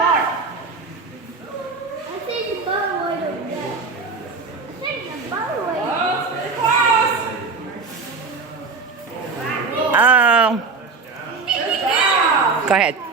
I think the bottom way to go. I think the bottom way. Go ahead.